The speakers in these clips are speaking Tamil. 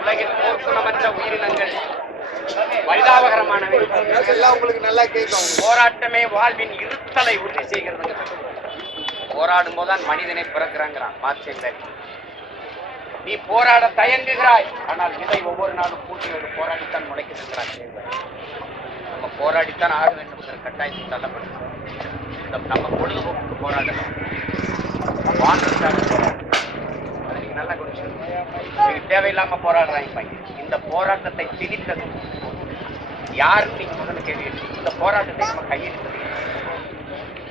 உலகில் போர்க்குணமற்ற உயிரினங்கள் பரிதாபகரமானவை. உங்களுக்கு நல்லா கேட்கும். போராட்டமே வாழ்வின் இருத்தலை உறுதி செய்கிறது. போராடும் போதுதான் மனிதனை பிறக்கிறாங்கிறான் மார்க்சியன். நீ போராட தயங்குகிறாய், ஆனால் விதை ஒவ்வொரு நாளும் கூட்டியோடு போராடித்தான் முளைக்கிறான். நம்ம போராடித்தான் ஆக வேண்டும் என்ற கட்டாயத்தில் தள்ளப்படுகிறோம். நம்ம பொழுதுபோக்கு போராடணும், நல்லா குடிச்சு தேவையில்லாம போராடுறாங்க. இந்த போராட்டத்தை திணித்தது யாருன்னு நீங்க முதல்ல கேள்வி. இந்த போராட்டத்தை நம்ம கையெழுத்து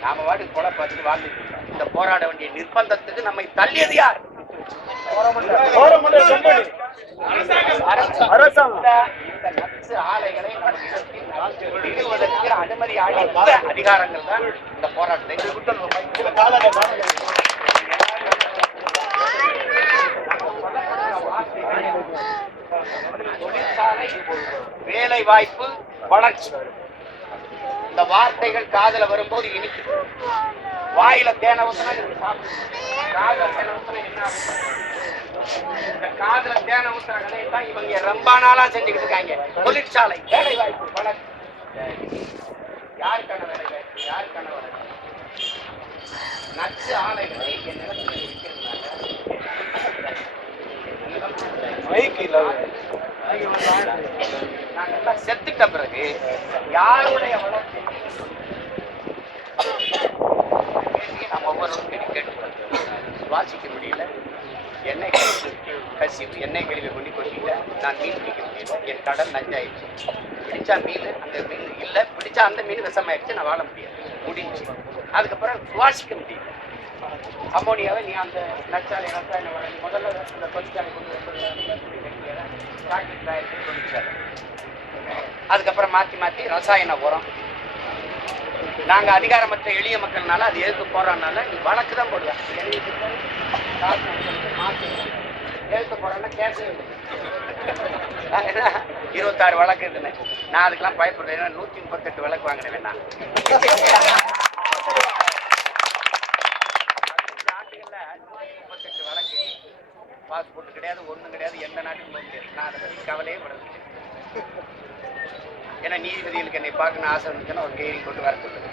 நாம வாடி கொலை பார்த்து வாழ்ந்துட்டு இருக்கோம். இந்த போராட வேண்டிய நிர்பந்தத்துக்கு நம்மை தள்ளியது யார்? ஆலைகளை அனுமதி அளித்த அதிகாரங்கள் தான் இந்த போராட்டத்தை. தொழிற்சாலை, வேலை வாய்ப்பு, வளர்ச்சி, இந்த வார்த்தைகள் காதல வரும்போது இனிக்கு. வாயில தேனை ஊத்தினா இந்த காதல தேனை ஊத்துற கதையை தான் இவங்க ரொம்ப நாளா செஞ்சுக்கிட்டு இருக்காங்க. தொழிற்சாலை, வேலை வாய்ப்பு, வளர்ச்சி. யாருக்கான வேலை வாய்ப்பு, யாருக்கான வளர்ச்சி? நச்சு ஆலைகளை நாங்கெல்லாம் செத்துட்ட பிறகு யாருடைய வளர்ச்சி நம்ம ஒவ்வொருவரும் கேட்டு சுவாசிக்க முடியல. எண்ணெய் கசிவு, எண்ணெய் கழிவை கொண்டு கொட்டிட்ட. நான் மீன் பிடிக்க முடியல, என் கடல் நஞ்சாயிடுச்சு. பிடிச்சா மீன், அந்த மீன் இல்லை, பிடிச்சா அந்த மீன் விஷமாயிடுச்சு, நான் வாழ முடியாது, முடிஞ்சு. அதுக்கப்புறம் சுவாசிக்க முடியல. அமோனியாவை நீ அந்த நச்சாலை ரசாயன முதல்ல அந்த தொழிற்சாலை கொண்டு தொழிற்சாலை, அதுக்கப்புறம் மாற்றி மாற்றி ரசாயன உரம். நாங்கள் அதிகாரமற்ற எளிய மக்கள்னால அது எதுக்கு போறோம்னால நீ வழக்கு தான் போடுவேன். எழுத்து போறோம்னா கேஸ் 26 வழக்கு இருக்குன்னு நான் அதுக்கெல்லாம் பயப்படுறேன். 138 வழக்கு வாங்கினேன் வேண்டாம். வழக்கு பாஸ்போர்ட் கிடையாது, ஒன்றும் கிடையாது, எந்த நாட்டுக்கும் போக முடியாது. நான் அதை பற்றி கவலையே படுறேன். ஏன்னா நீதிபதிகளுக்கு என்னை பார்க்கணும் ஆசை இருந்துச்சுன்னா ஒரு கேரி கொண்டு வர சொல்லுங்க.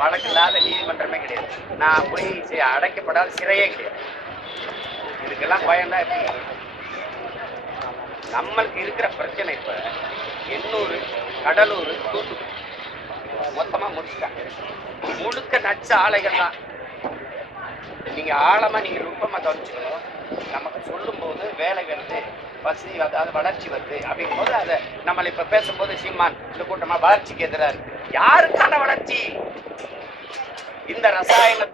வழக்கு இல்லாத நீதிமன்றமே கிடையாது. நான் போய் அடைக்கப்படாத சிறையே கிடையாது. இதுக்கெல்லாம் பயம்தான் எப்படி? நம்மளுக்கு இருக்கிற பிரச்சனை இப்ப எண்ணூர், கடலூர், தூத்துக்குடி மொத்தமா முடிச்சுட்டாங்க. முழுக்க நச்சு ஆலைகள் தான். நீங்க ஆழமா நீங்க நுட்பமா கவனிச்சுக்கணும். நமக்கு சொல்லும் போது வேலை வருது, வசதி, அதாவது வளர்ச்சி வருது அப்படிங்கும் போது அதை நம்மளை இப்ப பேசும்போது சீமான் இந்த கூட்டமா வளர்ச்சிக்கு எதிராக இருக்கு. யாருக்கான வளர்ச்சி? இந்த ரசாயன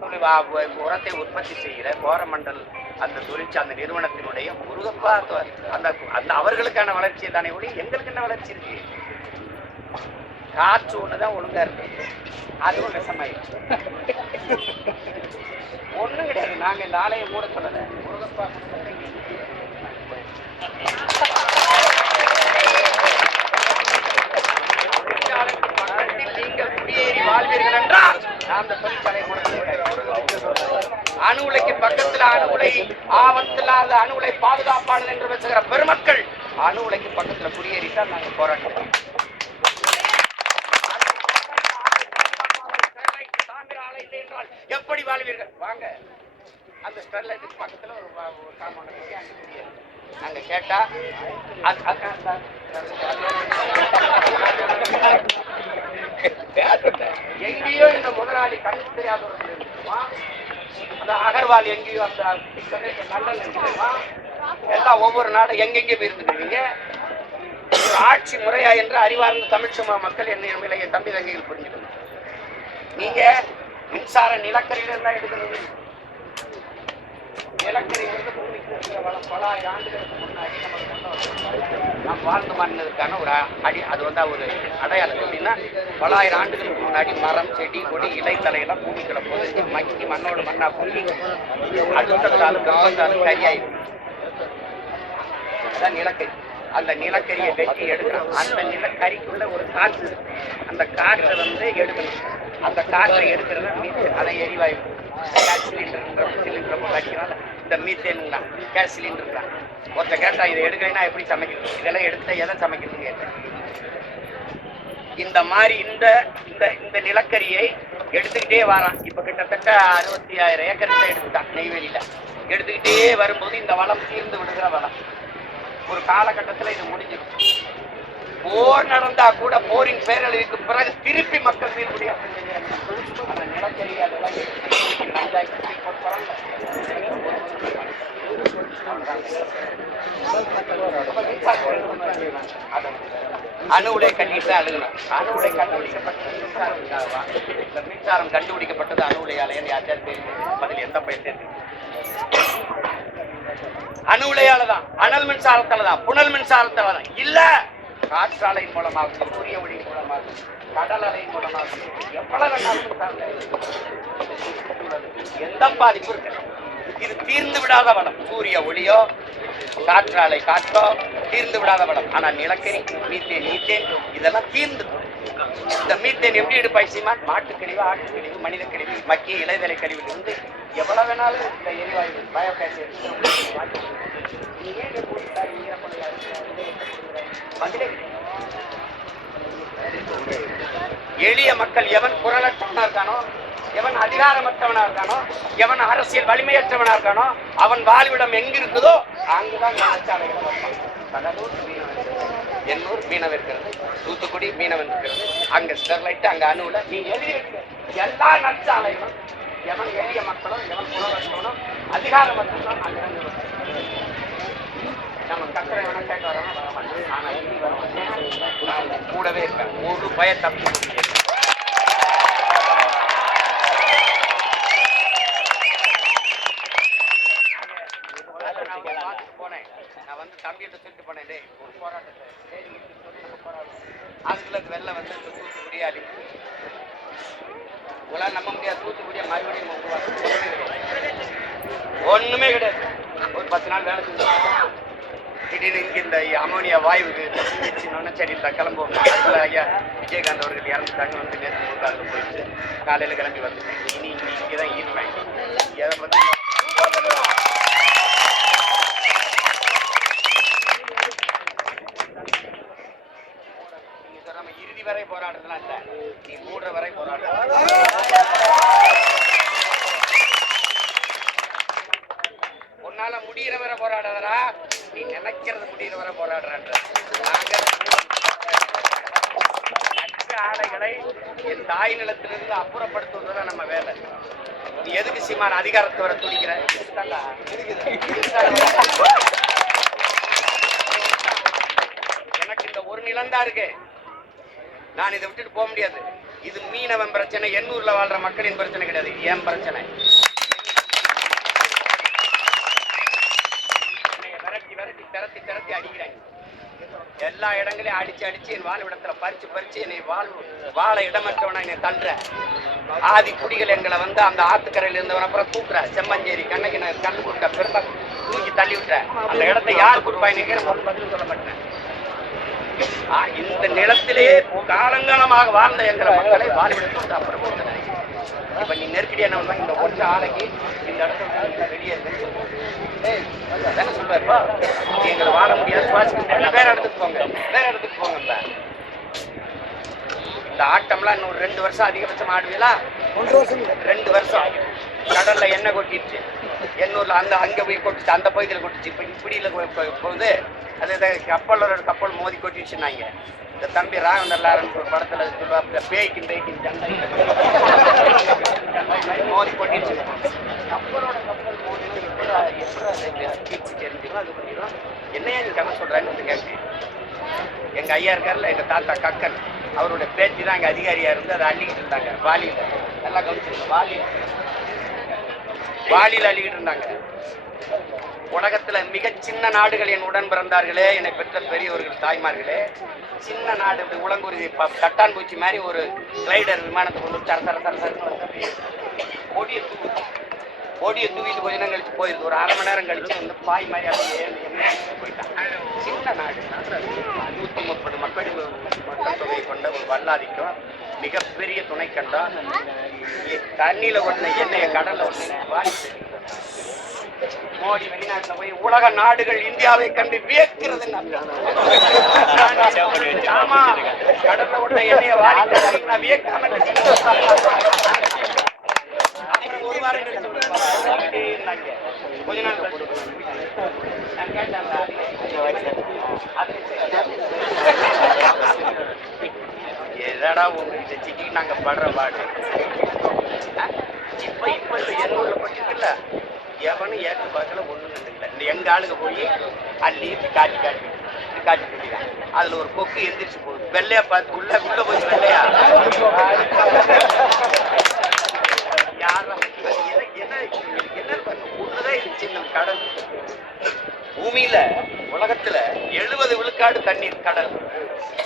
உரத்தை உற்பத்தி செய்கிற கோரமண்டல் அந்த தொழிற்சாலை, அந்த நிறுவனத்தினுடைய முருகப்பா அந்த அந்த அவர்களுக்கான வளர்ச்சி தானே ஒளி எங்களுக்கு என்ன வளர்ச்சி இருக்கு? காற்று ஒண்ணுதான் ஒழுங்கா இருக்கு, அதுவும் விஷமாயிடுச்சு. ஒண்ணும் கிடையாது. நாங்க இந்த ஆலையை மூட சொல்லல. முருகப்பா நீங்கள் குடியேறி வாழ்வீர்கள் என்றால் அந்த தொழிற்சாலை அணு உலைக்கு பக்கத்தில் அணு உலை ஆபத்தில்லாத அணு உலை பாதுகாப்பானது என்று பேசுகிற பெருமக்கள் அணு உலைக்கு பக்கத்துல குடியேறித்தான் நாங்கள் போராடுகிறோம். எப்படி வாழ்வீர்கள்? வாங்க, அந்த ஸ்டெர்லைட்டுக்கு பக்கத்துல ஒரு காம்பவுண்ட் நாங்க கேட்டா எங்கேயோ இந்த முதலாளி கணக்கு தெரியாதவர்கள் இருக்குமா? அந்த அகர்வால் எங்கேயோ அந்த நல்ல இருக்குமா? எல்லாம் ஒவ்வொரு நாடும் எங்கெங்கே போயிருந்துருக்கீங்க. ஆட்சி முறையா என்று அறிவார்ந்த தமிழ் சமூக மக்கள் என்ன தம்பி தங்கைகள் புரிஞ்சுக்கணும். நீங்க மின்சார நிலக்கரியில இருந்தா எடுக்கணும். நிலக்கரி பூமிக்கு வளம் பல ஆயிரம் ஆண்டுகளுக்கு முன்னாடி நாம் வாழ்ந்து மன்னதுக்கான ஒரு அது ஒரு அடையாளம். எப்படின்னா பல ஆயிரம் ஆண்டுகளுக்கு முன்னாடி மரம் செடி கொடி இலைத்தலையெல்லாம் பூமிக்குள்ள புதைஞ்சு மக்கி மண்ணோடு மண்ணா பொங்கி அடுத்தாலும் வெப்பத்தாலும் கரியாயிடும். அதான் நிலக்கரி. அந்த நிலக்கரியை வெட்டி எடுக்கணும். அந்த நிலக்கரிக்குள்ள ஒரு காற்று, அந்த காற்றை எடுக்கணும். அந்த காற்றை எடுக்கிறத மீத்தேன், அதை எரிவாயு கேஸ் சிலிண்டர் அடிக்கிறாங்க. இந்த மீத்தேன் கேஸ் சிலிண்டர் தான். ஒருத்த கேட்டா இதை எடுக்கலைன்னா எப்படி சமைக்கிறது, இதெல்லாம் எடுத்த எதை சமைக்கிறது கேட்டேன். இந்த மாதிரி இந்த இந்த நிலக்கரியை எடுத்துக்கிட்டே வரான். இப்ப கிட்டத்தட்ட 65,000 ஏக்கர் எடுத்துட்டான் நெய்வேலியில. எடுத்துக்கிட்டே வரும்போது இந்த வளம் தீர்ந்து விடுகிற வளம். ஒரு காலகட்டத்தில் இது முடிஞ்சிடும். போர் நடந்தா கூட போரின் பேரழிவுக்கு பிறகு திருப்பி மக்கள் மீது அந்த நிலக்கரி அதெல்லாம் அணு உலை கட்டிட்டு அழுகணும். அணு உலை கண்டுபிடிக்கப்பட்டது மின்சாரம் கண்டுபிடிக்கப்பட்டது அணு உலையாலையா யாருக்காவது தெரியும்? பதில் எந்த பயன்? அணு உலையால தான், அனல் மின்சாரத்தால தான், புனல் மின்சாரத்தால தான் இல்ல. காற்றாலை மூலமாகவும் சூரிய ஒளி மூலமாகவும் கடல் அலை மூலமாகவும் எவ்வளவு எந்த பாதிப்பு இருக்கு? இது தீர்ந்து விடாத வளம். சூரிய ஒளியோ காற்றாலை காற்றோ தீர்ந்து விடாத வளம். ஆனா நிலக்கரி, மீத்தேன், நீத்தேன் இதெல்லாம் தீர்ந்து. இந்த மீத்தேன் எப்படி எடுப்பாய் சீமான்? மாட்டு கழிவு, ஆட்டு கழிவு, மனித கழிவு, மக்கிய இலைதலை கழிவில் இருந்து எவ்வளவு வேணாலும் இந்த எரிவாயு பயோகேஸ் எளிய மக்கள் எவன் குரலற்றவனா இருக்கானோ, எவன் அதிகாரமற்றவனா இருக்கானோ, எவன் அரசியல் வலிமையற்றவனா இருக்கானோ, அவன் வாழ்விடம் எங்க இருக்குதோ அங்குதான் நிலச்சாலைகள். கடலூர் மீனவன், எண்ணூர் மீனவன் இருக்கிறது, தூத்துக்குடி மீனவன் இருக்கிறது, அங்க ஸ்டெர்லைட், அங்க அணுல நீ எழுதி எல்லா நற்சாலைகளும் எவன் எளிய மக்களும் எவன் குரலற்றவனோ அதிகாரமற்றவனோ அங்க நம்ம கக்கரை வேணா கேட்க வரோம் வர மாட்டேன். ஆனா இனி வர மாட்டேன், கூடவே இருப்பேன். ஒரு பய தப்பி போனேன். நான் தம்பிகிட்ட சொல்லிட்டு போனேன், ஒரு போராட்டத்தை அதுக்குள்ள வெளில தூத்துக்குடி அடி உங்களால் நம்ப முடியாது. தூத்துக்குடியா மறுபடியும் ஒண்ணுமே கிடையாது. ஒரு 10 நாள் வேலை செஞ்சு திடீர்னு இங்கே இந்த அமோனியா வாயு சின்ன சரி இந்த கிளம்புவோம். அதில் ஐயா விஜயகாந்த் அவர்கள் இறந்துட்டாங்க. நேற்று மூக்காலில் போயிட்டு காலையில் கிளம்பி வந்துட்டேன். இனி இங்கே தான் இருப்பேன். எதை பற்றி நீங்கள் சொல்றாம இறுதி வரை போராடுறதுலாம் இல்லை, நீ மூடுற வரை போராடுற. உன்னால முடிகிற வரை போராடுறா, நீ நினைக்கிறது முடிகிற வரை போராடுறான்ற. ஆலைகளை என் தாய் நிலத்திலிருந்து அப்புறப்படுத்துவதுதான் நம்ம வேலை. நீ எதுக்கு சீமான் அதிகாரத்தை வர துடிக்கிற? எனக்கு இந்த ஒரு நிலம்தான் இருக்கு, நான் இதை விட்டுட்டு போக முடியாது. இது மீனவன் பிரச்சனை, எண்ணூர்ல வாழ்ற மக்களின் பிரச்சனை கிடையாது, என் பிரச்சனை. திரட்டி அடிக்கிறாங்க. எல்லா இடங்களையும் அடிச்சு என் வாழ்விடத்துல பறிச்சு என்னை வாழ இடமற்றவனா என்னை தள்ளுற. ஆதி குடிகள் எங்களை அந்த ஆத்துக்கரையில இருந்தவன அப்புறம் தூக்குற. செம்மஞ்சேரி, கண்ணகி நகர், கல்லுக்குட்ட, பெருந்தா தூக்கி தள்ளி விட்டுற. அந்த இடத்தை யார் கொடுப்பாங்க பதில் சொல்ல மாட்டேன். இந்த நிலத்திலே காலங்காலமாக வாழ்ந்த எங்களை மக்களை வாழ்விடத்தை அப்புறம் இப்ப நீ நெருக்கடி என்ன பண்ண? இந்த ஒற்ற ஆலைக்கு இந்த இடத்துல வெளியே தானே சொல்லுவாருப்பா, எங்களை வாழ முடியாது, சுவாசிக்க வேற இடத்துக்கு போங்க, வேற இடத்துக்கு போங்க. இந்த ஆட்டம்லாம் இன்னும் 2 வருஷம் அதிகபட்சம் ஆடுவீங்களா? 2 வருஷம் கடல்ல எண்ணெய் கொட்டிடுச்சு. எண்ணூர்ல அங்க போய் கொட்டுச்சு, அந்த பகுதியில் கொட்டுச்சு. இப்ப இப்படியில போகுது. அது கப்பல் மோதி கொட்டிடுச்சுன்னாங்க. இந்த தம்பி ராகவந்தர்லாரன் ஒரு படத்துல சொல்லுவாங்க, பேய்க்கும் பேய்க்கும் சண்டை மோதி கொட்டிடுச்சு. கப்பல் மோதி தெரிஞ்சுக்கணும். அது பண்ணிடும். என்னையா நீ கதை சொல்றான்னு கேட்கு. எங்க ஐயா இருக்காருல்ல, எங்க தாத்தா கக்கன், அவருடைய பேச்சு தான் அங்க அதிகாரியா இருந்து அதை அள்ளிக்கிட்டு இருந்தாங்க. வாலியில நல்லா கவனிச்சிருங்க, வாலியில அள்ளிக்கிட்டு இருந்தாங்க. உலகத்துல மிக சின்ன நாடுகள் என் உடன் பிறந்தார்களே, என்னை பெற்ற பெரியவர்கள், தாய்மார்களே, சின்ன நாடு இப்படி உலங்குருதி கட்டான் பூச்சி மாதிரி ஒரு கிளைடர் விமானத்தை கொண்டு தர தர தர தரன்னு கொடியை தூக்கிட்டு கொஞ்ச நேரம் கழிச்சு போயிருக்கு. ஒரு 1/2 மணி நேரம் கழிச்சு வந்து பாய் மாதிரி அப்படியே போயிட்டான். சின்ன நாடு, 130 மக்கள் தொகையை கொண்ட ஒரு வல்லாதிக்கம், மிகப்பெரிய துணை கண்டம். தண்ணியில ஒண்ணு எண்ணெய கடல்ல ஒண்ணு வாய்ப்பு. மோடி வெளிநாட்டுல போய் உலக நாடுகள் இந்தியாவை கண்டு வியக்கிறது. ஆமா, கடல்ல ஒண்ணு எண்ணெய வாய்ப்பு நான் வியக்காம ஒரு வாரம் கொஞ்ச நாள் எதடா உங்களுக்கு சிக்கி நாங்க படுற பாடு. இப்ப இந்த எண்ணூர்ல பட்டுக்குல்ல எவனும் ஏற்று பார்க்கல, ஒண்ணும் இல்லை. இந்த எங்க ஆளுங்க போய் அள்ளி காட்டி சொல்லிடுறான். அதுல ஒரு கொக்கு எந்திரிச்சு போகுது. வெள்ளையா பார்த்து உள்ள போய் வெள்ளையா கடல் பூமியில உலகத்துல 70 விழுக்காடு தண்ணீர் கடல்,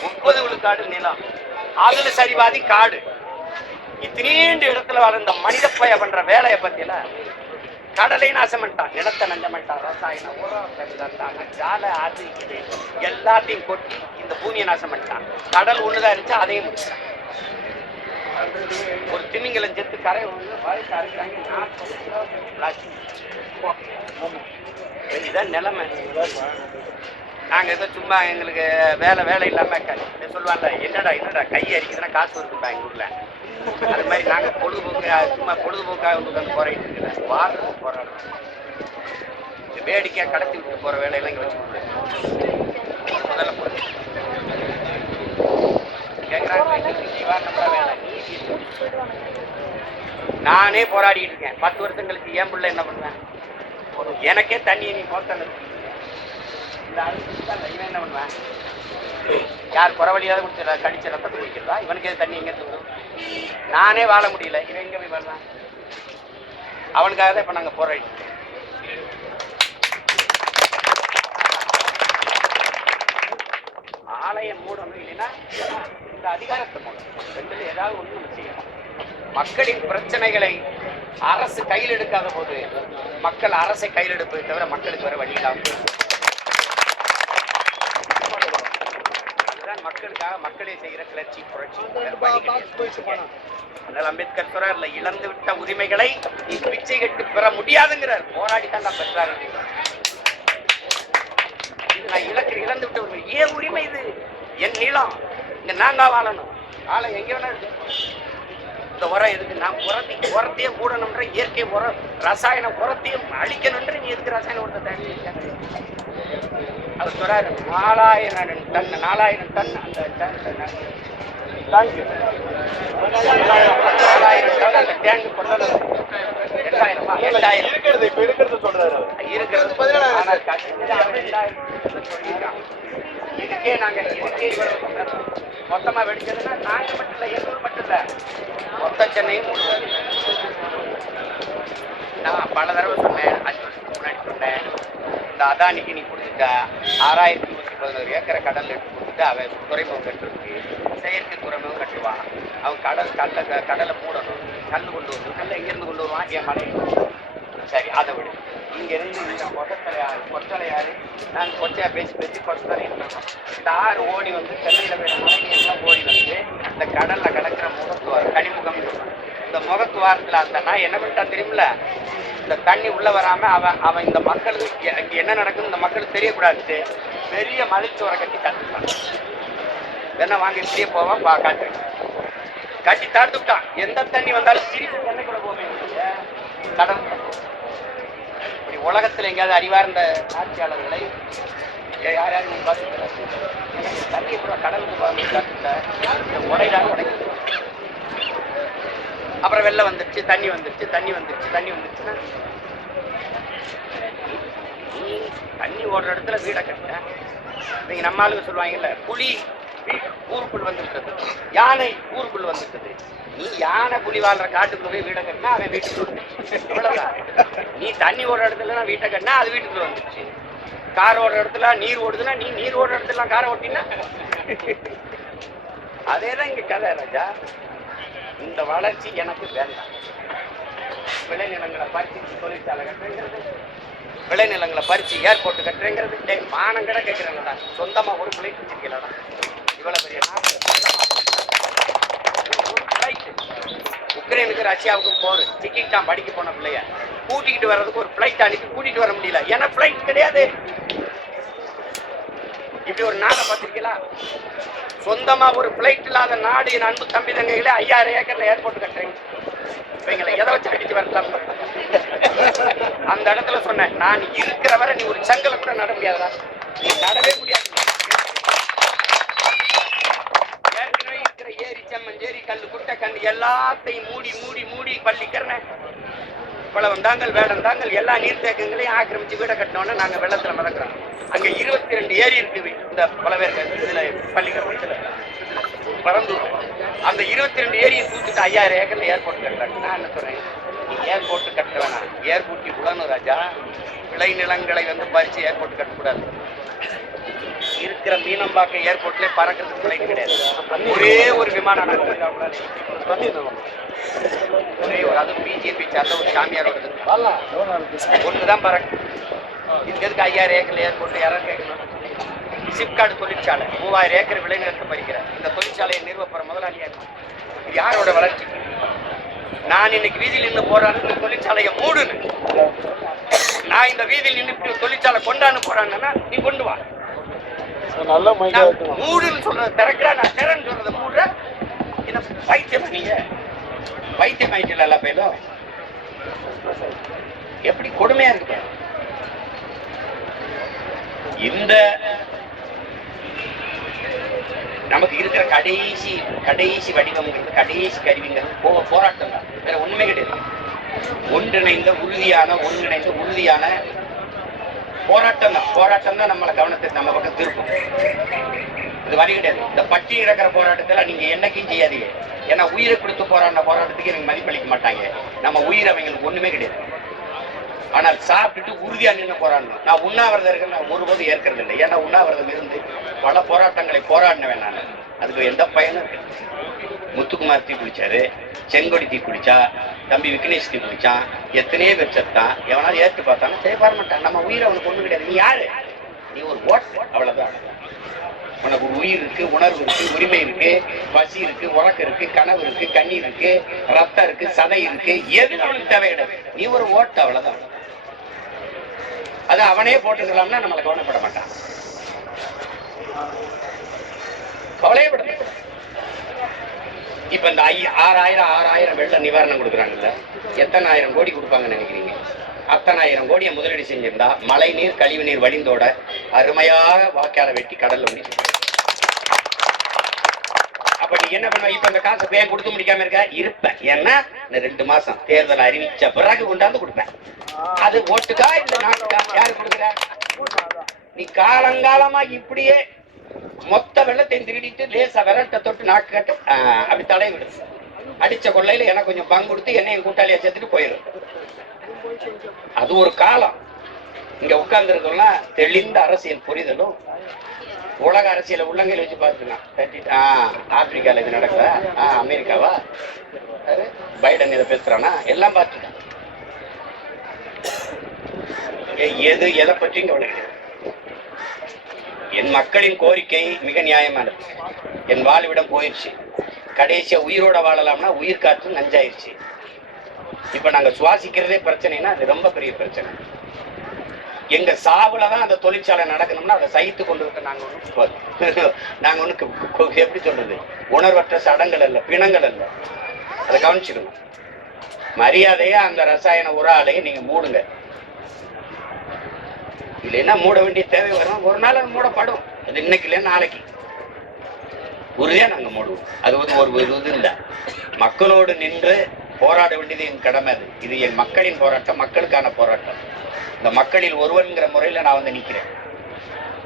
30 விழுக்காடு நிலம், அதுல சரிபாதி காடு. இத்தனீண்டு இடத்துல வளர்ந்த மனித பய பண்ற வேலையை பத்தியில கடலை நாசம் பண்ணிட்டான், நிலத்தை நஞ்சம் பண்ணிட்டான், ரசாயன உரம் ஜாலை அது இது எல்லாத்தையும் கொட்டி இந்த பூமியை நாசம் பண்ணிட்டான். கடல் ஒண்ணுதான் இருந்துச்சு, அதையும் முடிச்சான். ஒரு திமிங்கலம் செத்து கரை இதுதான் நிலைமை. நாங்க ஏதோ சும்மா எங்களுக்கு வேலை இல்லாம சொல்லுவாங்க, என்னடா கை அரிக்குதுன்னா காசு இருக்குண்டா எங்க ஊர்ல. அது மாதிரி நாங்க சும்மா பொழுதுபோக்காக உட்காந்து போராடிட்டு இருக்கல, வாடுறது போராடுறோம். வேடிக்கையா கடத்தி விட்டு போற வேலையெல்லாம் இங்க வச்சு முதல்ல நானே போராடிட்டு இருக்கேன். 10 வருஷம் கழிச்சு என் பிள்ளை என்ன பண்ணுவேன்? எனக்கே தண்ணி நீ போத்தல இவன் என்ன பண்ணுவேன்? யார் குறவழியாவது குடிச்சா கடிச்ச ரத்தத்தை குடிக்கிறதா? இவனுக்கு எது தண்ணி எங்க தூக்கும்? நானே வாழ முடியல, இவன் எங்க போய் வரலாம்? அவனுக்காக தான் இப்ப நாங்க போராடிட்டு இருக்கோம். ஆலயம் மூடணும், இல்லைன்னா இந்த அதிகாரத்தை மூடணும். ஏதாவது ஒண்ணு செய்யணும். மக்களின் பிரச்சனைகளை அரசு கையில் எடுக்காத போது மக்கள் அரசை கையில் எடுப்பதை தவிர மக்களுக்கு வர வழி இல்லாமல் இதுதான் மக்களுக்காக மக்களே செய்கிற கிளர்ச்சி புரட்சி. அதனால் அம்பேத்கர் சொல்றார், இழந்து விட்ட உரிமைகளை பிச்சை கட்டு பெற முடியாதுங்கிறார். போராடித்தான் நான் பெற்றாரு. இது நான் இழந்து விட்ட உரிமை. ஏன் உரிமை? இது என் நிலம், இங்க நாங்க வாழணும். ஆளை எங்க வேணா இந்த உரம் எதுக்கு? நான் உரத்தையே மூடணும்ன்ற இயற்கை உரம், ரசாயன உரத்தையும் அழிக்கணும்ன்ற நீ எதுக்கு ரசாயன உரத்தை தண்ணி? அவர் சொல்றாரு 4000 டன் அந்த டேங்க் கொண்டது 8000 இருக்கிறது சொல்றாரு. இதுக்கே நாங்க மொத்தமா வெடிச்சதுன்னா நாங்க மட்டும் இல்ல, எண்ணூர் மட்டும் இல்ல, மொத்த சென்னையும் நான் பல தடவை சொன்னேன். 5 வருஷத்துக்கு முன்னாடி சொன்னேன், இந்த அதானிக்கு நீ கொடுத்துட்ட 6111 ஏக்கரை கடல் எடுத்து கொடுத்துட்டு அவன் துறைமுகம் கட்டுருக்கு, செயற்கை துறைமுகம் கட்டுவான். அவன் கடலை மூடணும், கல் கொண்டு வரணும். கல்லை எங்கிருந்து கொண்டு வருவான்? என் மலை. சரி, அதை விடு. இங்க இருந்து இந்த கொட்டலையாறு நாங்கள் கொச்சையா பேசி கொட்டலை இருக்கோம். இந்த ஆறு ஓடி வந்து சென்னையில போய் மலைக்கு எல்லாம் ஓடி வந்து இந்த கடல்ல கிடக்கிற முகத்துவார், கனிமுகம். இந்த முகத்துவாரத்துல அந்த நாய் என்ன பண்ணிட்டான் தெரியுமில்ல? இந்த தண்ணி உள்ள வராம அவன் இந்த மக்களுக்கு இங்க என்ன நடக்குன்னு இந்த மக்களுக்கு தெரியக்கூடாது, பெரிய மலைச்சுவரை கட்டி தடுத்துட்டான். என்ன வாங்கி இப்படியே போவான் காட்டு கட்டி தடுத்துட்டான். எந்த தண்ணி வந்தாலும் திருப்பி சென்னைக்குள்ள போவே கடல். இப்படி உலகத்துல எங்கேயாவது அறிவார்ந்த ஆட்சியாளர்களை யாரையாவது தண்ணி கடலுக்கு உடைதான் உடைக்கும். அப்புறம் வெள்ளம் வந்துருச்சு, தண்ணி வந்துருச்சுன்னா தண்ணி ஓடுற இடத்துல வீடை கட்ட. நீங்க நம்ம ஆளுங்க சொல்லுவாங்கல்ல, புலி ஊருக்குள் வந்துவிட்டது. யானை ஊருக்குள் வந்துட்டது. நீ யானை புலி வாழ்ற காட்டுக்குள்ள போய் வீட்டை கட்டினா அவன் வீட்டுக்குள்ள வந்துருச்சு. அவ்வளவுதான். நீ தண்ணி ஓடுற இடத்துல நான் வீட்டை கட்டினா அது வீட்டுக்குள்ள வந்துருச்சு. கார் ஓடுற இடத்துல நீர் ஓடுதுன்னா நீ நீர் ஓடுற இடத்துல காரை ஓட்டினா அதேதான் இங்க கதை ராஜா. இந்த வளர்ச்சி எனக்கு வேண்டாம். விளைநிலங்களை பறிச்சு தொழிற்சாலை கட்டுறேங்கிறது, விளைநிலங்களை பறிச்சு ஏர்போர்ட் கட்டுறேங்கிறது, மானம் கிட கேட்கிறேன்டா. சொந்தமா ஒரு பிளைட் வச்சிருக்கலடா. இவ்வளவு பெரிய உக்ரைனுக்கு ரஷ்யாவுக்கும் போர் டிக்கெட் படிக்க போன பிள்ளைய கூட்டிக்கிட்டு வர்றதுக்கு ஒரு பிளைட் அனுப்பி கூட்டிட்டு வர முடியல. ஏன்னா பிளைட் கிடையாது. இப்படி ஒரு நாடை பார்த்திருக்கீங்களா? சொந்தமா ஒரு பிளைட் இல்லாத நாடு. என் அன்பு தம்பி தங்கைகளே, 5000 ஏக்கர்ல ஏர்போர்ட் கட்டுறீங்க. இவங்களை எதை வச்சு அடிச்சு வரலாம்? அந்த இடத்துல சொன்னேன், நான் இருக்கிற வரை நீ ஒரு சங்கலை கூட நட முடியாதா? நீ நடவே முடியாது. ஏற்கனவே இருக்கிற ஏரி, செம்மஞ்சேரி, கல்லு, குட்டை கண்டு எல்லாத்தையும் மூடி மூடி மூடி பள்ளிக்கிறன பழவந்தாங்கல், வேடந்தாங்கல் எல்லா நீர்த்தேக்கங்களையும் ஆக்கிரமிச்சு வீடை கட்டினோன்னா நாங்க வெள்ளத்துல மிதக்கிறோம். அங்க 22 ஏரி இருக்குது. இந்த பலவேற்க இதுல பள்ளிக்கரணத்துல பரந்தூர். அந்த 22 ஏரியை தூக்கிட்டு 5000 ஏக்கர்ல ஏர்போர்ட் கட்டுறாங்க. நான் என்ன சொல்றேன், நீ ஏர்போர்ட் கட்ட வேணாம், ஏர்போர்ட்டி விடணும் ராஜா. விளைநிலங்களை பறிச்சு ஏர்போர்ட் கட்டக்கூடாது. இருக்கிற மீனம்பாக்கம் ஏர்போர்ட்ல பறக்கிறதுக்கு பிளைட் கிடையாது. ஒரே ஒரு விமானம் ஒரே ஒரு, அதுவும் பிஜேபி சார்ந்த ஒரு சாமியாரோட ஒண்ணுதான் பறக்கு. இதுக்கு எதுக்கு 5000 ஏக்கர்ல ஏர்போர்ட் யாரும் கேட்கணும்? சிப்காட் தொழிற்சாலை 3000 ஏக்கர் விளைநிலத்தை பறிக்கிறேன். இந்த தொழிற்சாலையை நிறுவப்படுற முதலாளியா இது யாரோட வளர்ச்சி? நான் இன்னைக்கு வீதியில் நின்று போறான்னு இந்த தொழிற்சாலையை மூடுன்னு, நான் இந்த வீதியில் நின்று தொழிற்சாலை கொண்டான்னு போறான்னா நீ கொண்டு வா. மூடுன்னு சொல்றது திறக்கிறா, நான் திறன்னு சொல்றதை மூடுற. என்ன பைத்தியம்? நீங்க பைத்தியம் ஆயிட்டு எல்லா பேரும் எப்படி கொடுமையா இருக்கு. இந்த நமக்கு இருக்கிற கடைசி வடிவம்ங்கிறது, கடைசி கருவிங்கிறது போராட்டம் தான். வேற ஒண்ணுமே கிடையாது. ஒன்றிணைந்த உறுதியான போராட்டம் தான். போராட்டம் தான் நம்மளை கவனத்தை நம்ம பக்கம் திருப்பும். இது வழி கிடையாது. இந்த பட்டி இறக்கிற போராட்டத்துல நீங்க என்னைக்கும் செய்யாதீங்க. ஏன்னா உயிரை கொடுத்து போராடின போராட்டத்துக்கு எனக்கு மதிப்பளிக்க மாட்டாங்க. நம்ம உயிர் அவங்களுக்கு ஒண்ணுமே கிடையாது. ஆனால் சாப்பிட்டுட்டு உறுதியா நின்று போராடணும். நான் உண்ணாவிரதர்கள் நான் ஒருபோதும் ஏற்கிறது இல்லை. ஏன்னா உண்ணாவிரதம் இருந்து பல போராட்டங்களை போராடினவேன் நான். அதுக்கு எந்த பயனும் இருக்கு. முத்துக்குமார் தீ குடிச்சாரு, செங்கொடி தீ குடிச்சா, தம்பி விக்னேஷ் தீ குடிச்சான், எத்தனையோ பேர் செத்தான். எவனாலும் ஏற்று பார்த்தாலும் சரி பார மாட்டான். நம்ம உயிரை அவனுக்கு ஒண்ணு கிடையாது. நீ யாரு? நீ ஒரு ஓட்டு, அவ்வளவுதான். உனக்கு உயிர் இருக்கு, உணர்வு இருக்கு, உரிமை இருக்கு, பசி இருக்கு, உறக்கம் இருக்கு, கனவு இருக்கு, கண்ணீர் இருக்கு, ரத்தம் இருக்கு, சதை இருக்கு. எது அவனுக்கு தேவை கிடையாது. நீ ஒரு ஓட்டு, அவ்வளவுதான். அது அவனே போட்டுக்கலாம்னா நம்மளை கவனப்பட மாட்டான். கவலையப்பட. இப்ப இந்த 6000 வெள்ள நிவாரணம் கொடுக்குறாங்கல்ல, எத்தனை ஆயிரம் கோடி கொடுப்பாங்கன்னு நினைக்கிறீங்க? அத்தனை ஆயிரம் கோடியை முதலீடு செஞ்சிருந்தா மழை நீர் கழிவு நீர் வழிந்தோட அருமையாக வாய்க்காலை வெட்டி கடல்ல முடிச்சு. அப்ப நீ என்ன பண்ணுவ? இப்ப இந்த காசு பேன் கொடுத்து முடிக்காம இருப்பேன். ஏன்னா இந்த 2 மாசம் தேர்தல் அறிவிச்ச பிறகு கொண்டாந்து கொடுப்பேன். அது ஓட்டுக்கா இல்ல நாட்டுக்கா? யாரு கொடுக்குற? நீ காலங்காலமா இப்படியே மொத்த வெள்ளத்தையும் திருடிட்டு லேசா விரட்ட தொட்டு நாக்கு கட்டு அப்படி தடை விடு. அடிச்ச கொள்ளையில எனக்கு கொஞ்சம் பங்கு கொடுத்து என்னையும் கூட்டாளியா சேர்த்துட்டு போயிடும். அது ஒரு காலம். இங்க உட்கார்ந்து இருக்கோம்னா தெளிந்த அரசியல் புரிதலும் உலக அரசியலை உள்ளங்கையில் வச்சு பார்த்துக்கலாம். ஆப்பிரிக்கால இது நடக்குதா? அமெரிக்காவா? பைடன் இதை பேசுறானா? எல்லாம் பார்த்துட்டான். எதை பற்றியும் கவலை கிடையாது. என் மக்களின் கோரிக்கை மிக நியாயமானது. என் வாழ்விடம் போயிடுச்சு. கடைசியா உயிரோட வாழலாம்னா உயிர் காற்று நஞ்சாயிருச்சு. இப்ப நாங்க சுவாசிக்கிறதே பிரச்சனைனா அது ரொம்ப பெரிய பிரச்சனை. எங்க சாவுலதான் அந்த தொழிற்சாலை நடக்கணும்னா அதை சகித்து கொண்டு இருக்க நாங்க ஒண்ணு எப்படி சொல்றது, உணர்வற்ற சடங்கள் அல்ல, பிணங்கள் அல்ல. அதை கவனிச்சுக்கணும். மரியாதையா அந்த ரசாயன உர ஆலையை நீங்க மூடுங்க. இல்லைன்னா மூட வேண்டிய தேவை வரும். ஒரு நாள் அது மூடப்படும். அது இன்னைக்கு இல்லைன்னா நாளைக்கு உறுதியா நாங்க மூடுவோம். அது ஒரு இது இல்லை. மக்களோடு நின்று போராட வேண்டியது என் கடமை. இது என் மக்களின் போராட்டம், மக்களுக்கான போராட்டம். இந்த மக்களில் ஒருவன்கிற முறையில நான் நிக்கிறேன்.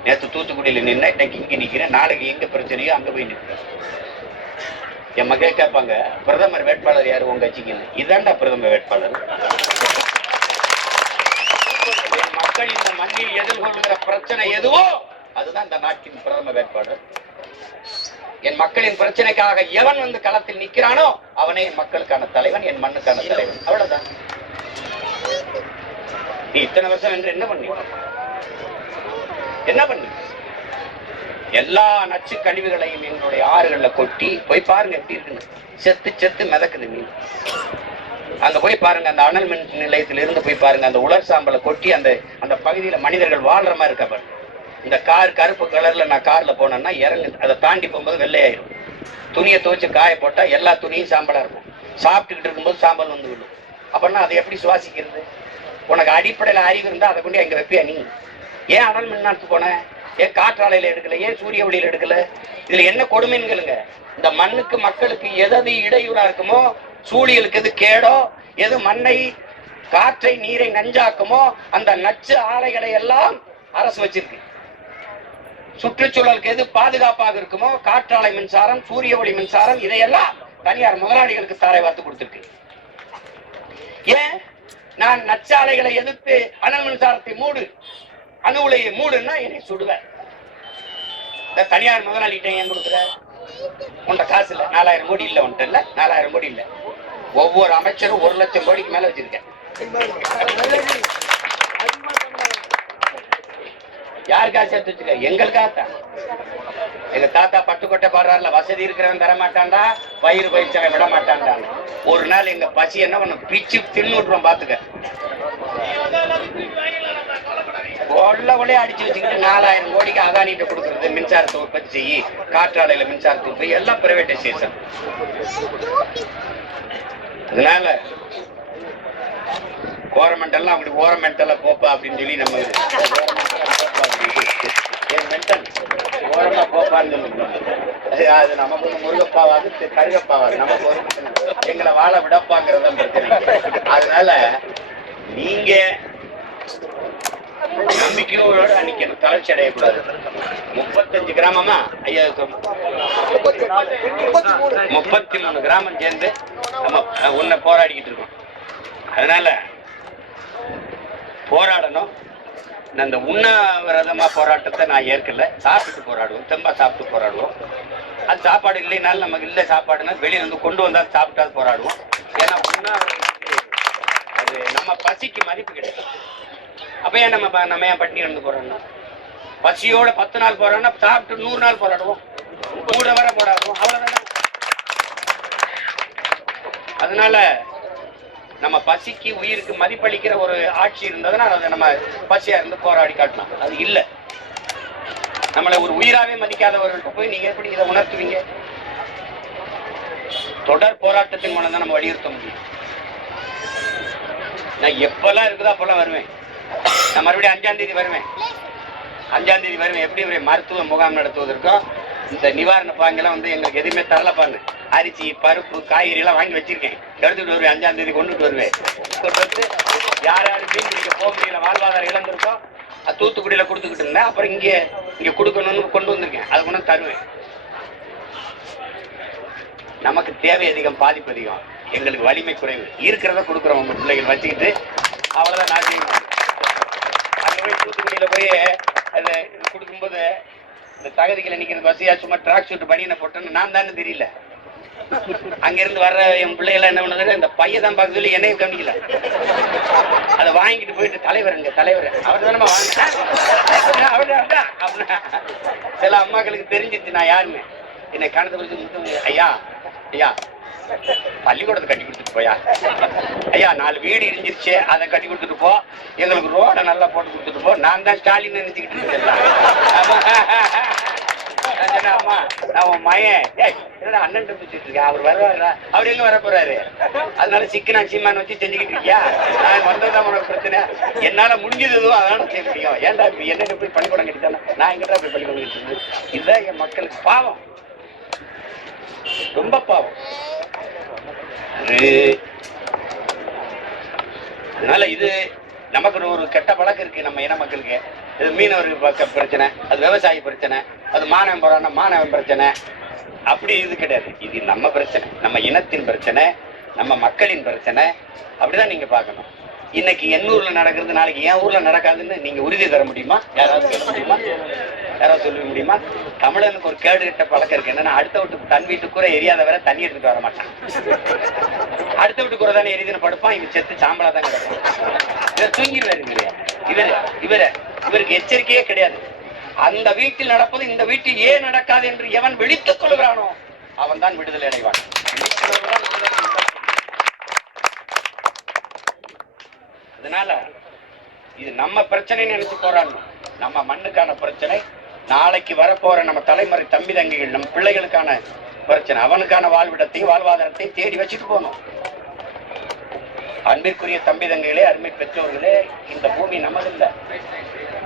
நேற்று தூத்துக்குடியில் நின்று இன்னைக்கு இங்கே நிற்கிறேன், நாளைக்கு எங்க பிரச்சனையோ அங்க போய் நிற்கிறேன். என் மக்கள் கேட்பாங்க, பிரதமர் வேட்பாளர் யாரு உங்க கட்சிக்கு? இதாண்டா பிரதமர் வேட்பாளர். என் மக்கள் இந்த மண்ணில் எதிர்கொள்கிற பிரச்சனை எதுவோ அதுதான் இந்த நாட்டின் பிரதம வேட்பாளர். என் மக்களின் பிரச்சனைக்காக எவன் வந்து களத்தில் நிற்கிறானோ அவனே என் மக்களுக்கான தலைவன், என் மண்ணுக்கான தலைவன். அவ்வளவுதான். நீ இத்தனை வருஷம் என்று என்ன பண்ணி எல்லா நச்சு கழிவுகளையும் எங்களுடைய ஆறுகள்ல கொட்டி போய் பாருங்க எப்படி இருக்குன்னு. செத்து செத்து மிதக்குது மீன். அங்க போய் பாருங்க, அந்த அனல் மின் நிலையத்தில இருந்து போய் பாருங்க, அந்த உலர் சாம்பலை கொட்டி அந்த அந்த பகுதியில மனிதர்கள் வாழ்ற மாதிரி இருக்க பாருங்க. இந்த கார் கருப்பு கலர்ல நான் கார்ல போனேன்னா இறங்கு, அதை தாண்டி போகும்போது வெள்ளையாயிரும். துணியை துவைச்சு காய போட்டா எல்லா துணியும் சாம்பலா இருக்கும். சாப்பிட்டுக்கிட்டு இருக்கும்போது சாம்பல் வந்து விடும். அப்படின்னா அதை எப்படி சுவாசிக்கிறது? உனக்கு அடிப்படையில அறிவு இருந்தா அதை கொண்டு எங்க வைப்பியா நீ? ஏன் அனல் மின்னாட்டு போன? ஏன் காற்றாலையில எடுக்கல? ஏன் சூரிய ஒளியில எடுக்கல? இதுல என்ன கொடுமைன்னு கேளுங்க. இந்த மண்ணுக்கு மக்களுக்கு எது இடையூறா இருக்குமோ, சூழியலுக்கு எது கேடோ, எது மண்ணை காற்றை நீரை நஞ்சாக்குமோ அந்த நச்சு ஆலைகளை எல்லாம் அரசு வச்சிருக்கு. சுற்றுச்சூழலுக்கு எது பாதுகாப்பாக இருக்குமோ, காற்றாலை மின்சாரம், சூரிய ஒளி மின்சாரம், இதையெல்லாம் தனியார் முதலாளிகளுக்கு தாரை வார்த்து கொடுத்திருக்கு. ஏன் நான் நச்சாலைகளை எதிர்த்து அனல் மின்சாரத்தை மூடு, அணு உலையை மூடுன்னா என்னை சுடுவேன். இந்த தனியார் முதலாளிகிட்ட ஏன் கொடுக்குற? உன்ட காசு இல்ல, 4000 கோடி இல்ல உன்ட்ட இல்ல, 4000 கோடி இல்ல. ஒவ்வொரு அமைச்சரும் 1 லட்சம் கோடிக்கு மேல வச்சிருக்கேன். யாருக்காக சேர்த்து வச்சுக்க? எங்களுக்காகத்தான். எங்க தாத்தா பட்டுக்கொட்டை பாடுறாருல, வசதி இருக்கிறவன் தர மாட்டான்டா, வயிறு பயிற்சவன் விட மாட்டான்டா. ஒரு நாள் எங்க பசி என்ன பண்ண பிச்சு தின்னு விட்டுருவோம் பாத்துக்க. கொள்ளை அடிச்சு வச்சுக்கிட்டு 4000 கோடிக்கு அதானிட்ட கொடுக்கறது, மின்சாரத்தை உற்பத்தி செய்யி, காற்றாலையில மின்சாரத்தை உற்பத்தி, எல்லாம் பிரைவேட்டைசேஷன். அதனால கவர்மெண்ட் எல்லாம் அப்படி ஓரமெண்டெல்லாம் போப்பா அப்படின்னு சொல்லி நம்ம ஓரமா போப்பான்னு சொல்லுவோம். அது நமக்கு ஒண்ணு முருகப்பாவாது கருகப்பாவாது, நமக்கு ஒரு எங்களை வாழ விடப்பாங்கிறத பிரச்சனை. அதனால நீங்க நம்பிக்கையோட நிக்கணும், தளர்ச்சி அடையக்கூடாது. 35 கிராமமா ஐயா 33 கிராமம் சேர்ந்து நம்ம உன்னை போராடிக்கிட்டு இருக்கோம். அதனால போராடணும். அந்த உண்ணாவிரதமா போராட்டத்தை நான் ஏற்கல. சாப்பிட்டு போராடுவோம், தெம்பா சாப்பிட்டு போராடுவோம். அது சாப்பாடு இல்லைனாலும் நமக்கு இல்லை சாப்பாடுன்னா வெளியில வந்து கொண்டு வந்தாலும் சாப்பிட்டாது போராடுவோம். ஏன்னா அது நம்ம பசிக்கு மதிப்பு கிடையாது. அப்ப ஏன் நம்ம ஏன் பட்டினி இருந்து போறோம்னா, பசியோட 10 நாள் போறோம்னா சாப்பிட்டு 100 நாள் போராடுவோம், 100 வரை போராடுவோம். அவ்வளவுதானே. அதனால நம்ம பசிக்கு உயிருக்கு மதிப்பளிக்கிற ஒரு ஆட்சி இருந்ததுன்னா அதை நம்ம பசியா இருந்து போராடி காட்டலாம். அது இல்ல. நம்மளை ஒரு உயிராவே மதிக்காதவர்கள்ட்ட போய் நீங்க எப்படி இதை உணர்த்துவீங்க? தொடர் போராட்டத்தின் மூலம் தான் நம்ம வலியுறுத்த முடியும். நான் எப்பெல்லாம் இருக்குதோ அப்பெல்லாம் வருவேன். நான் மறுபடியும் 5ஆம் தேதி வருவேன். 5ஆம் தேதி வருவேன். எப்படி ஒரு மருத்துவ முகாம் நடத்துவதற்கும் இந்த நிவாரண பாங்கெல்லாம் வந்து எங்களுக்கு எதுவுமே தரலப்பாங்க. அரிசி பருப்பு காய்கறி எல்லாம் வாங்கி வச்சிருக்கேன். எடுத்துட்டு வருவேன். 5ஆம் தேதி கொண்டுட்டு வருவேன். கொண்டு வந்து யார் யாரு மீன் பிடிக்க போக முடியல, வாழ்வாதாரம் இழந்திருக்கோம், அது தூத்துக்குடியில கொடுத்துக்கிட்டு இருந்தேன். அப்புறம் இங்க கொடுக்கணும்னு கொண்டு வந்திருக்கேன். அது கொண்டு தருவேன். நமக்கு தேவை அதிகம், பாதிப்பு அதிகம், எங்களுக்கு வலிமை குறைவு. இருக்கிறத கொடுக்குறோம். உங்க பிள்ளைகள் வச்சுக்கிட்டு அவ்வளவுதான். நான் செய்யணும். அங்க போய் தூத்துக்குடியில போய் அதை கொடுக்கும்போது இந்த தகுதிகளை நிக்கிறது வசதியா சும்மா ட்ராக் ஷூட் பனியனை போட்டேன்னு நான் தானே தெரியல. அங்க இருந்து வர்ற என் பிள்ளைகள் என்ன பண்ணது, இந்த பையன் தான் பார்க்க சொல்லி என்னையும் கவனிக்கல. அதை வாங்கிட்டு போயிட்டு தலைவர் அவர் தானே அப்படின்னா சில அம்மாக்களுக்கு தெரிஞ்சிச்சு நான் யாருன்னு. என்னை கணத்தை குறிச்சு ஐயா ஐயா பள்ளிக்கூடத்தை கட்டி கொடுத்துட்டு போயா, ஐயா 4 வீடு இடிஞ்சிருச்சு அதை கட்டி கொடுத்துட்டு போ, எங்களுக்கு ரோடை நல்லா போட்டு கொடுத்துட்டு போ. நான் தான் ஸ்டாலின் நினைச்சுக்கிட்டு இருக்கேன். அம்மா நான் உன் மயன் அண்ணன் வச்சுட்டு இருக்கேன், அவர் வருவாரா? அவர் எங்க வர போறாரு? அதனால சிக்கனா சீமான் வச்சு செஞ்சுக்கிட்டு இருக்கியா? நான் வந்ததுதான் உனக்கு பிரச்சனை. என்னால முடிஞ்சதும் அதனால செய்ய முடியும். ஏன்டா என்ன போய் பள்ளிக்கூடம் கட்டித்தானே நான் எங்கிட்ட போய் பள்ளிக்கூடம் கட்டிட்டு? இதுதான் என் மக்களுக்கு பாவம், ரொம்ப பாவம். அதனால இது நமக்கு ஒரு கெட்ட பழக்கம் இருக்கு நம்ம இன மக்களுக்கு. இது மீனவர்கள் பிரச்சனை, அது விவசாயி பிரச்சனை, அது மாணவன் போறான்னா மாணவன் பிரச்சனை, அப்படி இது கிடையாது. இது நம்ம பிரச்சனை, நம்ம இனத்தின் பிரச்சனை, நம்ம மக்களின் பிரச்சனை. அப்படிதான் நீங்க பார்க்கணும். இன்னைக்கு என் ஊர்ல நடக்கிறது நாளைக்கு என் ஊர்ல நடக்காதுன்னு நீங்க உறுதி தர முடியுமா? யாராவது சொல்ல முடியுமா? யாராவது சொல்ல முடியுமா? தமிழனுக்கு ஒரு கேடு கட்ட பழக்கம் இருக்கு. என்னன்னா அடுத்த வீட்டுக்கு தன் வீட்டுக்கு கூட எரியாத வரை தண்ணி எடுத்துட்டு வர மாட்டான். அடுத்த வீட்டுக்கு கூட தானே எரிதுன்னு படுப்பான். இவன் செத்து சாம்பலா தான் கிடப்பான். இவர் தூங்கிடுவாரு. இவருக்கு எச்சரிக்கையே கிடையாது. அந்த வீட்டில் நடப்பது இந்த வீட்டில் ஏன் நடக்காது என்று எவன் விழித்துக் கொள்கிறானோ அவன் தான் விடுதலை அடைவான். அதனால இது நம்ம பிரச்சனைன்னு நினைச்சு போராடணும். நம்ம மண்ணுக்கான பிரச்சனை, நாளைக்கு வரப்போற நம்ம தலைமுறை தம்பி தங்கிகள், நம்ம பிள்ளைகளுக்கான பிரச்சனை. அவனுக்கான வாழ்விடத்தையும் வாழ்வாதாரத்தையும் தேடி வச்சுட்டு போகணும். அன்பிற்குரிய தம்பி தங்கைகளே, அருமை பெற்றோர்களே, இந்த பூமி நமதில்லை.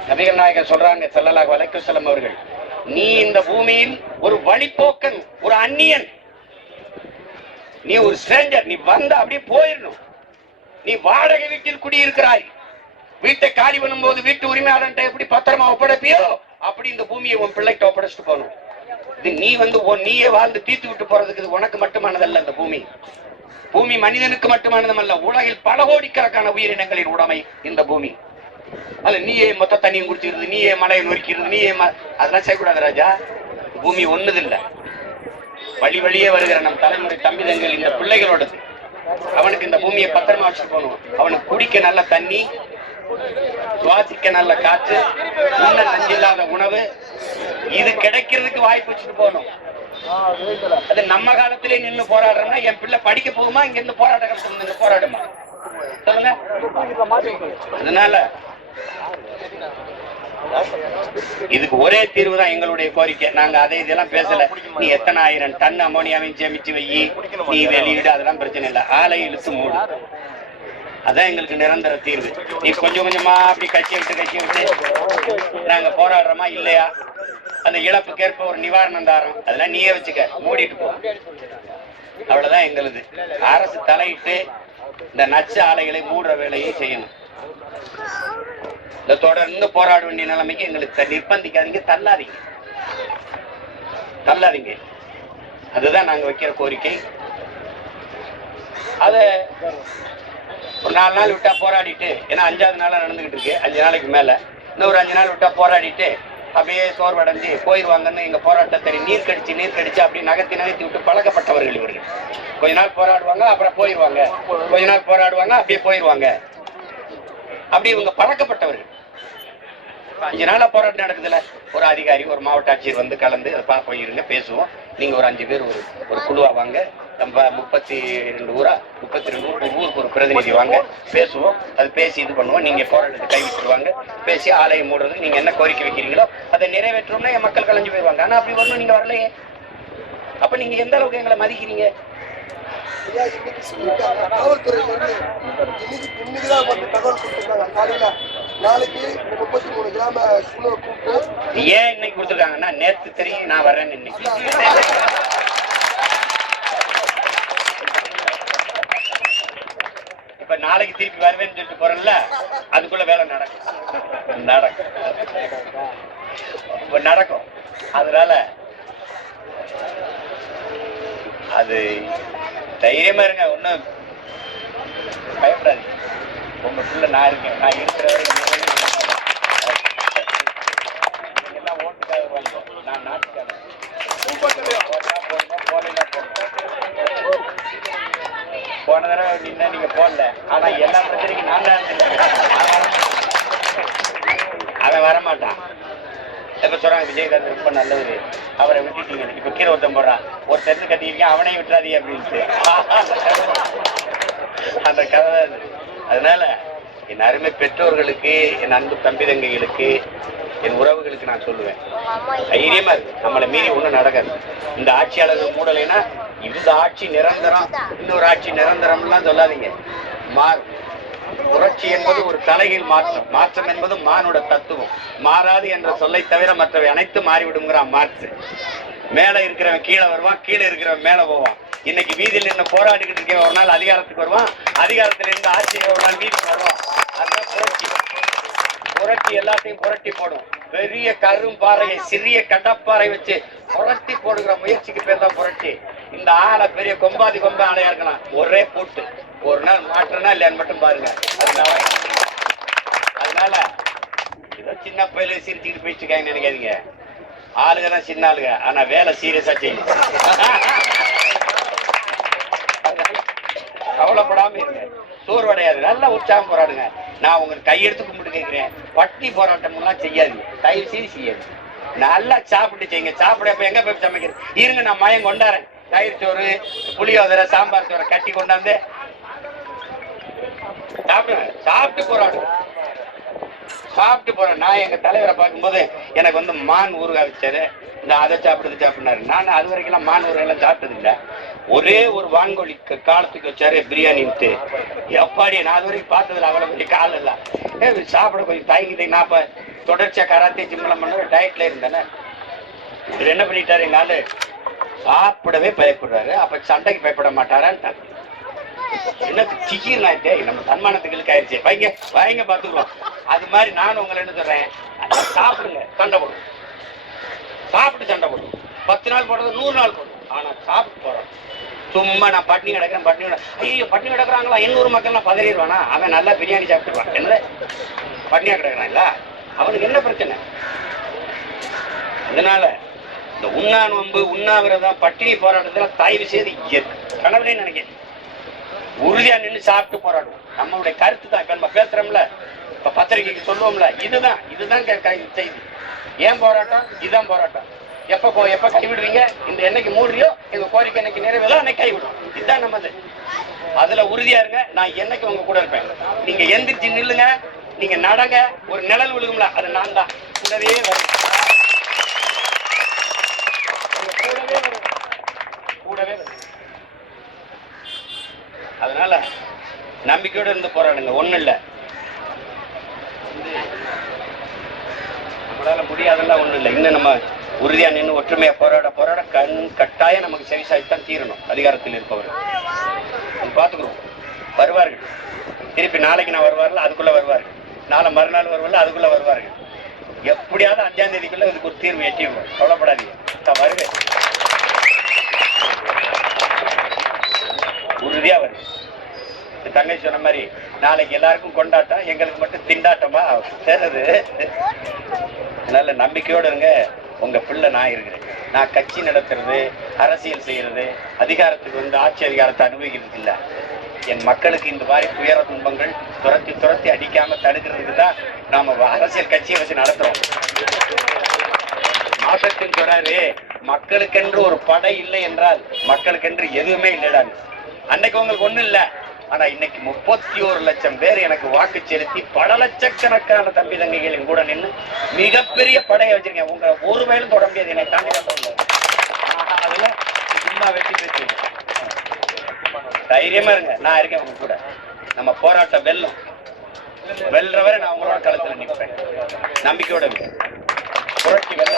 நபிகள் நாயகர் சொல்றாங்க, ஸல்லல்லாஹு அலைஹி வஸல்லம் அவர்கள், நீ இந்த பூமியில் ஒரு வழிபோக்கன், ஒரு அந்நியன், நீ ஒரு ஸ்ட்ரேஞ்சர். நீ வந்த அப்படியே போயிடணும். நீ வாடகை வீட்டில் குடியிருக்கிறாய். வீட்டை காலி பண்ணும் போது வீட்டு உரிமையாளர்கிட்ட எப்படி பத்திரமா ஒப்படைப்பியோ அப்படி இந்த பூமியை உன் பிள்ளைக்கு ஒப்படைச்சிட்டு போகணும். இது நீ வந்து நீயே வாழ்ந்து தீர்த்து விட்டு போறதுக்கு இது உனக்கு மட்டுமானதல்ல. இந்த பூமி பூமி மனிதனுக்கு மட்டுமானதுமல்ல, உலகில் பல கோடிக்கணக்கான உயிரினங்களின் உடைமை இந்த பூமி. அதுல நீயே மொத்த தண்ணியும் குடிச்சிருது, நீயே மலையை நொறுக்கிறது, நீயே அதெல்லாம் செய்யக்கூடாது ராஜா. பூமி ஒண்ணுதில்லை. வழி வழியே வருகிற நம் தலைமுறை தம்பிதங்கள் இந்த பிள்ளைகளோடது. அவனுக்கு இந்த பூமியை பத்திரமா வச்சுட்டு போகணும். அவனுக்கு குடிக்க நல்ல தண்ணி, சுவாசிக்க நல்ல காற்று, உண்ண நஞ்சில்லாத உணவு, இது கிடைக்கிறதுக்கு வாய்ப்பு வச்சுட்டு போகணும். அது நம்ம காலத்திலே நின்று போராடுறோம்னா என் பிள்ளை படிக்க போகுமா? இங்க இருந்து போராட்ட போராடுமா? சொல்லுங்க. அதனால இதுக்கு ஒரே தீர்வு தான் எங்களுடைய கோரிக்கை. நாங்க அதை இதெல்லாம் பேசல. நீ எத்தனை ஆயிரம் டன் அமோனியாவையும் சேமிச்சு வை, நீ வெளியிடு, அதெல்லாம் பிரச்சனை இல்லை. ஆலை இழுத்து மூடு, அதான் எங்களுக்கு நிரந்தர தீர்வு. நீ கொஞ்சம் கொஞ்சமா அப்படி கட்சி விட்டு நாங்க போராடுறோமா இல்லையா? அந்த இழப்புக்கு ஏற்ப ஒரு நிவாரணம் தாரோம், அதெல்லாம் நீயே வச்சுக்க, மூடிட்டு போ. அவ்வளவுதான் எங்களுது. அரசு தலையிட்டு இந்த நச்சு ஆலைகளை மூடுற வேலையை செய்யணும். இந்த தொடர்ந்து போராட வேண்டிய நிலைமைக்கு எங்களுக்கு நிர்பந்திக்காதீங்க, தள்ளாதீங்க. அதுதான் நாங்க வைக்கிற கோரிக்கை. அத ஒரு 4 நாள் விட்டா போராடிட்டு, ஏன்னா 5வது நாளா நடந்துகிட்டு இருக்கு, 5 நாளைக்கு மேல இன்னும் ஒரு 5 நாள் விட்டா போராடிட்டு அப்படியே சோர்வடைஞ்சு போயிடுவாங்கன்னு எங்க போராட்டத்தை நீர் கடிச்சு அப்படி நகர்த்தி விட்டு பழக்கப்பட்டவர்கள் இவர்கள். கொஞ்ச நாள் போராடுவாங்க, அப்புறம் போயிடுவாங்க, கொஞ்ச நாள் போராடுவாங்க, அப்படியே போயிடுவாங்க. அப்படி இவங்க பழக்கப்பட்டவர்கள். 5 நாளா போராட்டம் நடக்குதுல, ஒரு அதிகாரி, ஒரு மாவட்ட ஆட்சியர் வந்து கலந்து அதை போயிருங்க, பேசுவோம். நீங்க ஒரு 5 பேர் ஒரு குழுவா வாங்க, நம்ம 32 ஊருக்கு ஒரு பிரதிநிதி வாங்க, பேசுவோம். அது பேசி இது பண்ணுவோம். நீங்க போராட்டத்தை கைவிட்டுருவாங்க, பேசி ஆலையை மூடுறது. நீங்க என்ன கோரிக்கை வைக்கிறீங்களோ அதை நிறைவேற்றோம்னா என் மக்கள் கலைஞ்சு போயிடுவாங்க. ஆனா அப்படி வரணும், நீங்க வரலையே. அப்ப நீங்க எந்த அளவுக்கு எங்களை மதிக்கிறீங்க? ஏன் இன்னைக்கு கொடுத்துருக்காங்கன்னா, நேற்று தெரியும் நான் வரேன்னு. இன்னைக்கு இப்ப நாளைக்கு திருப்பி வருவேன்னு சொல்லிட்டு போறேன்ல, அதுக்குள்ள வேலை நடக்கும். அதனால அது தைரியமா இருங்க, ஒன்னும் பயப்படாதீங்க. உங்க பிள்ளை நான் இருக்கேன், நான் இருக்கிற வரைக்கும் எல்லாம் ஓட்டுக்காக வாழ்ந்தோம், நான் நாட்டுக்காக. போன தடவை நீங்க போடல, ஆனா எல்லா பிரச்சனைக்கும் நான் தான் அவன் வரமாட்டான். இப்ப சொல்றாங்க விஜயகாந்த் ரொம்ப நல்லவரு, அவரை விட்டுட்டீங்க. இப்ப கீரை ஒருத்தன் போடுறான், ஒரு தெரு கட்டியிருக்கேன், அவனையும் விட்டுறாதீங்க அப்படின்ட்டு. அந்த கதை தான். அதனால என் அருமை பெற்றோர்களுக்கு, என் அன்பு தம்பி தங்கைகளுக்கு, என் உறவுகளுக்கு நான் சொல்லுவேன், தைரியமா இருக்கு. நம்மளை மீறி ஒண்ணும் நடக்காது. இந்த ஆட்சியாளர்கள் மூடலைன்னா இந்த ஆட்சி நிரந்தரம், இன்னொரு ஆட்சி நிரந்தரம்லாம் சொல்லாதீங்க. புரட்சி என்பது ஒரு தலைகீழ் மாற்றம் என்பது மானோட தத்துவம். மாறாது என்ற சொல்லை தவிர மற்றவை அனைத்து மாறிவிடுங்கிறான் மாற்று. மேல இருக்கிறவன் கீழே வருவான், கீழே இருக்கிறவன் மேல போவான். இன்னைக்கு வீதியில் நின்று போராடிக்கிட்டு இருக்க ஒரு நாள் அதிகாரத்துக்கு வருவான், அதிகாரத்தில் இருந்து ஆட்சியை ஒரு நாள் வீதிக்கு வருவான். அதான் புரட்சி. புரட்சி எல்லாத்தையும் புரட்டி போடும். பெரிய கரும்பாறையை சிறிய கடப்பாறை வச்சு புரட்டி போடுகிற முயற்சிக்கு பேர் தான் புரட்சி. இந்த ஆளை பெரிய கொம்பாதி கொம்ப ஆளையா இருக்கலாம், ஒரே போட்டு ஒரு நாள் மாற்றனா இல்லையான்னு மட்டும் பாருங்க. அதனால ஏதோ சின்ன பயில சிரிச்சுக்கிட்டு போயிட்டு இருக்காங்கன்னு நினைக்காதீங்க. ஆளுங்க தான் சின்ன ஆளுங்க, ஆனா வேலை சீரியஸா செய்யும். கவலைப்படாம இருங்க, சோர்வடையாது, நல்லா உற்சாகம் போராடுங்க. நான் உங்களுக்கு கையெடுத்து கும்பிட்டு கேட்கிறேன், பட்டி போராட்டம் எல்லாம் செய்யாது, தயவு செய்து செய்யாது. நல்லா சாப்பிட்டு செய்யுங்க. சாப்பிட எங்க போய் சமைக்கிறது? இருங்க, நான் மயம் கொண்டாறேன். தயிர் சோறு, புளியோதரை, சாம்பார் சோறை கட்டி கொண்டாந்து சாப்பிடுங்க. சாப்பிட்டு போராடுங்க, சாப்பிட்டு போறேன். நான் எங்க தலைவரை பார்க்கும்போது எனக்கு வந்து மான் ஊறுகாய் வச்சாரு, இந்த அதை சாப்பிடுறது சாப்பிடுனாரு. நான் அது வரைக்கும் மான் ஊறுகாய் எல்லாம் சாப்பிட்டது இல்லை. ஒரே ஒரு வான்கோழி காலத்துக்கு வச்சாரு பிரியாணின்ட்டு. எப்பாடி நான் அது வரைக்கும் பார்த்ததுல அவ்வளவு பெரிய காலம் இல்லை. சாப்பிட கொஞ்சம் தயங்குது. நான் இப்ப தொடர்ச்சியா கராத்தே ஜிம்லாம் பண்ண டயட்ல இருந்தேன்னு இவர் என்ன பண்ணிட்டாரு, எங்க ஆளு சாப்பிடவே பயப்படுறாரு. அப்ப சண்டைக்கு பயப்பட மாட்டாரான்னு எனக்கு திகிர்னாயிட்டே, நம்ம தன்மானத்துக்கு ஆயிடுச்சு. வைங்க வைங்க பாத்துக்குவோம். அது மாதிரி நானும் உங்களை என்ன சொல்றேன், சாப்பிடுங்க, சண்டை போடும். சாப்பிட்டு சண்டை போடும். 10 நாள் போடுறது 100 நாள் போடும். ஆனா சாப்பிட்டு போறோம். சும்மா நான் பட்டினி கிடக்கிறேன், பட்டினி ஐயோ பட்டினி கிடக்குறாங்களா 800 மக்கள்லாம் பதறிடுவானா? அவன் நல்லா பிரியாணி சாப்பிட்டுருவான். என்ன பட்டினியா கிடக்குறான் இல்ல, அவனுக்கு என்ன பிரச்சனை? இதனால இந்த உண்ணாநோன்பு, உண்ணாவிரதம், பட்டினி போராட்டத்துல தயவு செய்து கனவுலே நினைக்கிறேன் உறுதியா நின்று சாப்பிட்டு போராடுவோம். நம்மளுடைய கருத்து தான். இப்ப நம்ம பேசுறோம்ல, இப்ப பத்திரிகைக்கு சொல்லுவோம்ல, இதுதான் செய்தி. ஏன் போராட்டம்? இதுதான் போராட்டம். எப்ப கைவிடுவீங்க? இந்த என்னைக்கு மூடுறியோ, எங்க கோரிக்கை என்னைக்கு நிறைவேறும் அன்னைக்கு கைவிடும். இதுதான் நம்மது. அதுல உறுதியா இருங்க. நான் என்னைக்கு உங்க கூட இருப்பேன். நீங்க எந்திரிச்சு நில்லுங்க, நீங்க நடங்க. ஒரு நிழல் விழுகும்ல, அது நான் தான். கூடவே வரும், கூடவே வரும். அதனால நம்பிக்கையோட இருந்து போராடுங்க. ஒண்ணு இல்ல, நம்மளால முடியாதெல்லாம் ஒண்ணு இல்லை. இன்னும் நம்ம உறுதியா நின்று ஒற்றுமையா போராட கட்டாயம் நமக்கு செவிசாய்த்தான் தீரணும். அதிகாரத்தில் இருப்பவர்கள் பார்த்துக்கிறோம், வருவார்கள். திருப்பி நாளைக்கு நான் வருவார்கள், அதுக்குள்ள வருவார்கள். நாளை மறுநாள் வருவார்கள், அதுக்குள்ள வருவார்கள். எப்படியாவது 5ஆம் தேதிக்குள்ள இதுக்கு ஒரு தீர்வு எட்டிடுவோம். கவலைப்படாதீங்க, நான் வருவேன். உறுதியா வருது. தங்கை சொன்ன மாதிரி நாளைக்கு எல்லாருக்கும் கொண்டாட்டம், எங்களுக்கு மட்டும் திண்டாட்டமா சேருது. நல்ல நம்பிக்கையோடு இருங்க. உங்க பிள்ளை நான் இருக்கிறேன். நான் கட்சி நடத்துறது, அரசியல் செய்யறது, அதிகாரத்துக்கு வந்து ஆட்சி அதிகாரத்தை அனுபவிக்கிறது இல்லை. என் மக்களுக்கு இந்த மாதிரி துயர துன்பங்கள் துரத்தி அடிக்காம தடுக்கிறதுக்கு தான் நாம அரசியல் கட்சியை வச்சு நடத்துறோம். மாசத்தின் சொல்றாரு, மக்களுக்கென்று ஒரு படை இல்லை என்றால் மக்களுக்கென்று எதுவுமே இல்லைடாங்க. அன்னைக்கு உங்களுக்கு ஒண்ணு இல்லை, ஆனா இன்னைக்கு 31 லட்சம் பேர் எனக்கு வாக்கு செலுத்தி பல லட்சக்கணக்கான தம்பி தங்கைகள் கூட நின்று மிகப்பெரிய படையை வச்சிருக்கேன். உங்க ஒரு வயலும் தொட முடியாது, என்னை தாண்டி அதுல சும்மா வெட்டி பேசி தைரியமா இருங்க. நான் இருக்கேன் உங்க கூட. நம்ம போராட்டம் வெல்றவரை நான் உங்களோட களத்துல நிற்பேன். நம்பிக்கையோட புரட்சி வெல்ல